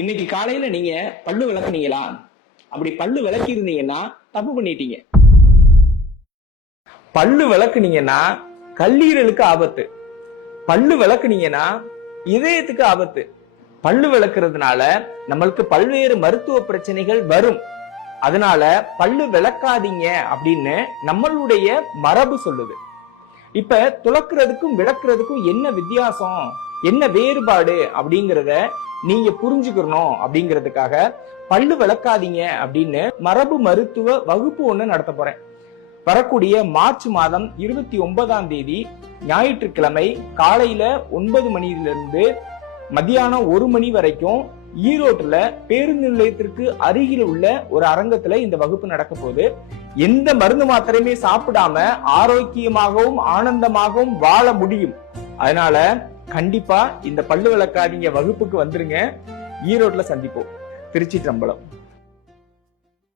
இன்னைக்கு காலையில நீங்க பல்லு விளக்குனீங்களா? அப்படி பல்லு விளக்கி இருந்தீங்கன்னா தப்பு பண்ணிட்டீங்க. பல்லு விளக்குனீங்கன்னா கல்லீரலுக்கு ஆபத்து. பல்லு விளக்குனீங்கன்னா இதயத்துக்கு ஆபத்து. பல்லு விளக்குறதுனால நம்மளுக்கு பல்வேறு மருத்துவ பிரச்சனைகள் வரும். அதனால பல்லு விளக்காதீங்க அப்படின்னு நம்மளுடைய மரபு சொல்லுது. இப்ப துளக்குறதுக்கும் விளக்குறதுக்கும் என்ன வித்தியாசம், என்ன வேறுபாடு அப்படிங்கறத நீங்க புரிஞ்சுக்கணும் அப்படிங்கிறதுக்காக பல்லு விளக்காதீங்க அப்படின்னு மரபு மருத்துவ வகுப்பு ஒண்ணு நடத்த போறேன். வரக்கூடிய மார்ச் மாதம் 29ஆம் தேதி ஞாயிற்றுக்கிழமை காலையில 9 மணியிலிருந்து மத்தியானம் 1 மணி வரைக்கும் ஈரோட்டுல பேருந்து நிலையத்திற்கு அருகில் உள்ள ஒரு அரங்கத்துல இந்த வகுப்பு நடக்க போகுது. எந்த மருந்து மாத்திரையுமே சாப்பிடாம ஆரோக்கியமாகவும் ஆனந்தமாகவும் வாழ முடியும். அதனால கண்டிப்பா இந்த பல்லு விளக்காதீங்க வகுப்புக்கு வந்துருங்க. ஈரோட்ல சந்திப்போம். திருச்சி தம்பலம்.